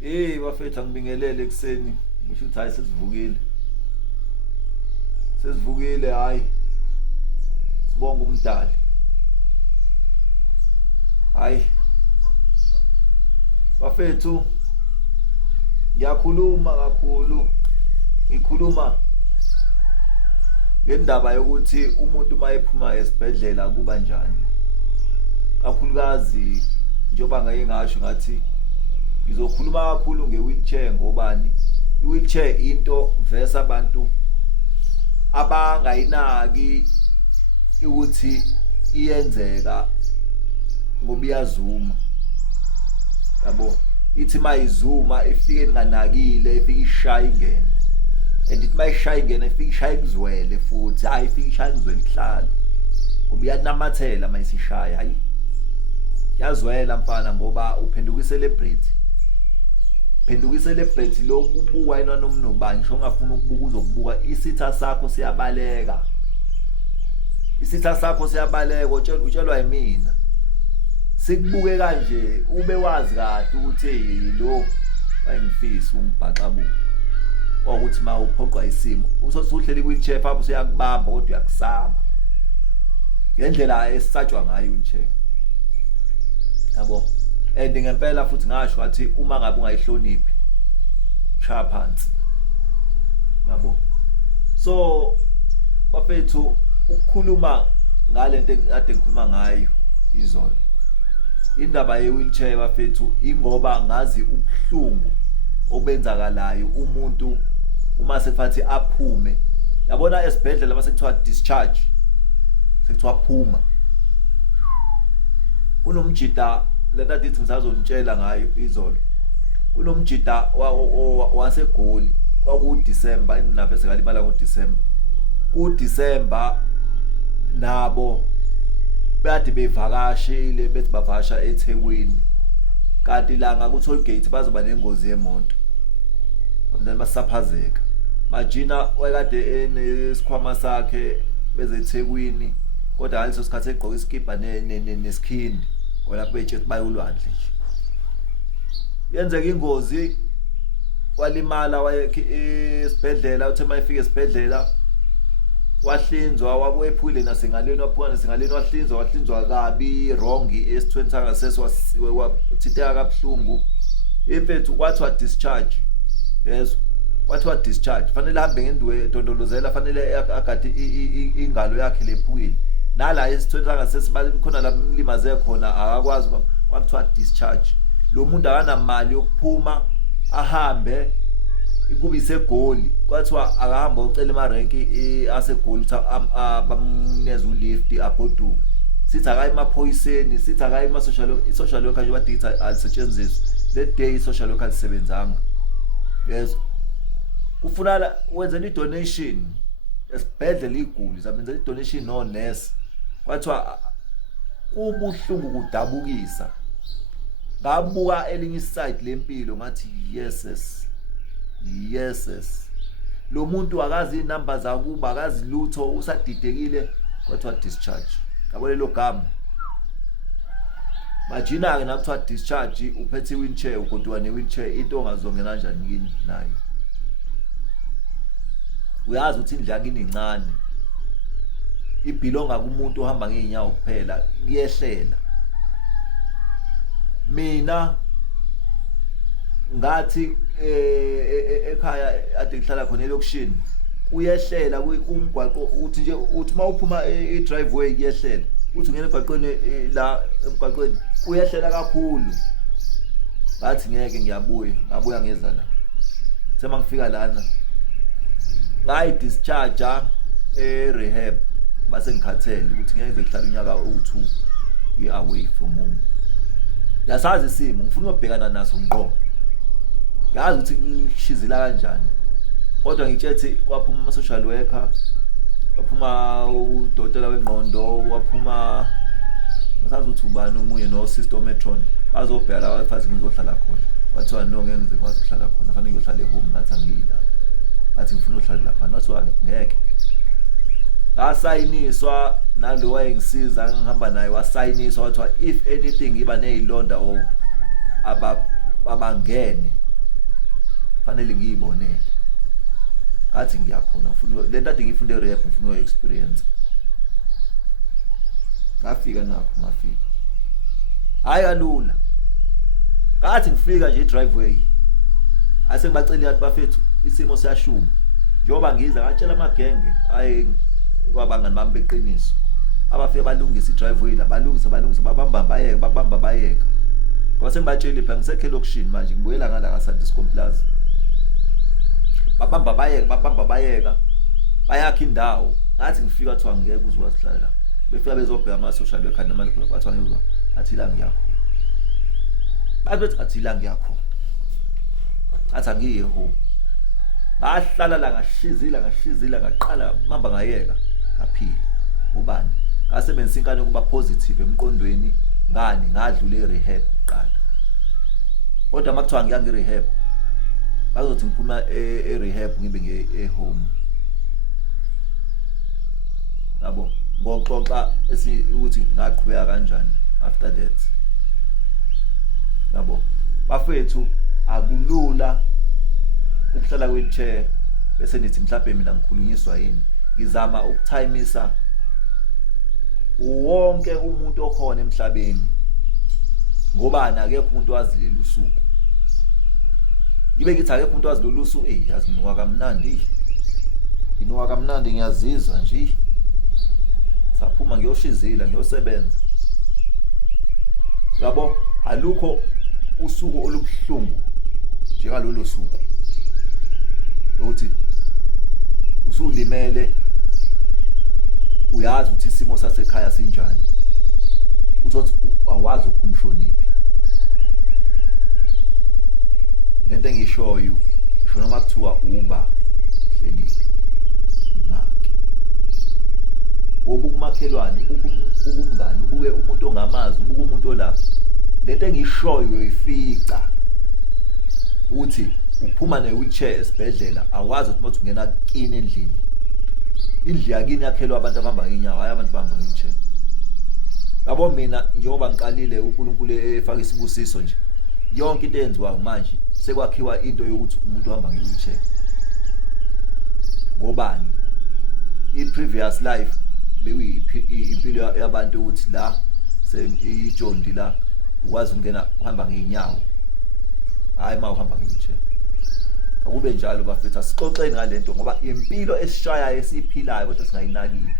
Bafethu angibingelele ekseni. Ngisho ukuthi hayi sesivukile. Sesivukile hayi. Sibonga umdali. Hayi. Bafethu ngiyakhuluma kakhulu. Ngikhuluma ngendaba yokuthi umuntu mayephuma esibhedlela kuba njani. Kakhulukazi njoba ngeke ngasho ngathi ngizokhuluma kakhulu ngewheelchair ngobani iwheelchair into versus abantu abangayinaki ukuthi iyenzeka ngoba iyazuma yabo ithi mayizuma ifike ninganakile ifike ishaya ingene and ithi mayishaya ingene ifike ishaya kuzwele futhi hayi ifike ishaya kuzwele ihlala ngoba iyanamathela mayisishaya hayi yazwela mfana ngoba uphenduka celebrity phenduka celebrity lokubuka yena nomnobani ngisho ungafuna ukubuka uzokubuka isitha sakho siyabaleka isitha sakho siyabaleka utshelwa yimina sikubuke kanje ube wazi kahle ukuthi lo wayengifisa umbhaxa buku ukuthi mawuphoqwa isimo usosuhleli kwi-chair phambi usiyakubamba kodwa uyakusaba ngendlela esatshwa ngayo i-chair yabo and ngempela futhi ngasho ngathi uma ngabe ungayihloniphi shaya phansi yabo so bafethu ukukhuluma ngalento ekade ngikhuluma ngayo izolo indaba ye-wheelchair bafethu ingoba ngazi ubuhlungu obenzakalayo umuntu uma sefathi aphume yabona esibhedlela base kuthiwa discharge sekuthiwa phuma kunomjida lenta dithi ngisazonitshela ngayo izolo kunomjida wasegoli kwaku December inaphe sekalimala ngoDecember kuDecember nabo bathi bevakashile bethi bavasha eThekwini kanti la ngaku toll gate bazoba nengozi yemoto abantwana basaphazeka majina wayekade enesikhwama sakhe beze eThekwini kodwa ngaleso sikhathi egqoka iskipa nesikhindi wala kubetshe bayolwandle nje yenzeka ingozi walimala esibhedlela uthe mayifika esibhedlela wahlinzwa wabuyephule nasengaleni waphuka nasengaleni wahlinzwa kabi wrong esithweni sangasese wathitheka kabuhlungu impethu kwathiwa discharge yeso kwathiwa discharge fanele ahambe ngendiwe dondolozela fanele agade ingalo yakhe lephukile nala esithweni sangasese khona la mlimaze khona akakwazi kwathiwa discharge lo muntu akanamali yokuphuma ahambe kuba isegoli kwathiwa akahamba ucela emarenki asegoli ukuthi bamneze ulift agoduka sithi akayi emaphoyiseni sithi akayi social worker nje badithi alisetshenziswa that day social worker lisebenzanga yes ufuna wenza i-donation esibhedlela iguli zamenza i-donation no nurse kwathiwa kubuhlungu kudabukisa ngabuka elinye iside lempilo ngathi yes lo muntu akazi inamba zakuba akazi lutho usadidekile kwathiwa discharge yabo lelo gama majina ke nakuthiwa discharge uphethe wheelchair ugodwa ne-wheelchair into ongazongena kanjani kini nayo uyazi ukuthi indlela kini incane ibhilonga kumuntu ohamba ngeenyawo kuphela kuyehlela mina ngathi ekhaya ade ngihlala khona elokishini kuyehlela umgwaqo uthi nje uthi mawuphuma e-driveway kuyehlela uthi ungena emgwaqweni la emgwaqweni kuyehlela kakhulu ngathi ngeke ngabuya ngeza la sema ngifika lana ngayi discharge rehab base ngikhathele ukuthi ngeke ngihlala unyaka o2 away from home yasazi isimo ngifuna ukubhekana naso ngqo yazi ukuthi ngishizila kanjani kodwa ngitshethi kwaphuma ama social worker waphuma udokotela wengqondo waphuma ngasazi ukuthi ubani umunye no sister metron bazobheka la bafathi ngizohlala khona bathiwa no ngeke ngize kwazi ukuhlala khona fanele ngiyohlala ehome ngathi angiyila ngathi ngifuna ukuhlala lapha nathi ngeke ngasayiniswa nalo wayengisiza ngihamba naye wasayiniswa wathiwa if anything iba nezilonda o abangene fanele ngiyibonele ngathi ngiyakhona ngifuna lento ade ngifunde rehab ngifuna experience ngafika hayi kalula ngathi ngifika nje driveway ase ngibacela yathi bafethu isimo siyashuma njoba ngiza ngatshela amagenge ayi kwabangani bami beqiniso abafike balungisa idriveway la balungisa babamba bayeka ngoba sengibatshela phela ngisekhe lokushini manje ngibuyela ngala ka Sandiscom Plaza babamba bayeka bayakha indawo ngathi ngifika kuthiwa ngeke uzwazi hlala la befika bezobheka ama social worker namanje bathiwa ngizwa athi la ngiyakhona bathi athi la ngiyakhona athi angiye home bahlala la ngashizila ngaqala mamba ngayeka ngaphila ubani ngasebenzisa inkani kuba positive emqondweni ngani ngadlula e-rehab uqala kodwa makuthiwa ngiyangi rehab bazothi ngiphuma e-rehab ngibe nge-home yabo ngoxoxa ukuthi ngaqhubeka kanjani after that yabo bafethu akulula ukuhlala wheelchair bese nithi mhlawumbe mina ngikhulunyiswa yini ngizama ukutimisa wonke umuntu okhona emhlabeni ngoba akekho umuntu wazi lelu suku ngibe ngithi akekho umuntu wazi lolu suku yazi nginuka kamnandi ngiyazizwa nje saphuma ngiyoshizila ngiyosebenza yabo alukho usuku olubuhlungu njengalolu suku lokuthi usulimele uyazi ukuthi isimo sasekhaya sinjani uthi awazi ukumhloniphi lento engishoyo ngisho noma kuthiwa uba hleliphi imaki ubuka umakhelwane ubuka umngani ubuke umuntu ongamazi ubuka umuntu olapha lento engishoyo uyifica uthi uphuma ne-wheelchair esibhedlela awazi ukuthi mawuthi ungena kini endlini indlu yakini yakhelwa abantu abahamba ngenyawo hayi abantu bahamba nge-wheelchair yabo mina njengoba ngiqalile uNkulunkulu efaka isibusiso nje yonke into eyenziwa manje sekwakhiwa into yokuthi umuntu uhamba nge-wheelchair ngobani i-previous life beyimpilo yabantu ukuthi la ijondi la ukwazi ukungena uhamba ngenyawo hayi ma uhamba nge-wheelchair akube njalo bafethu asixoxeni ngalento ngoba impilo esishayayo esiphilayo kodwa singayinakile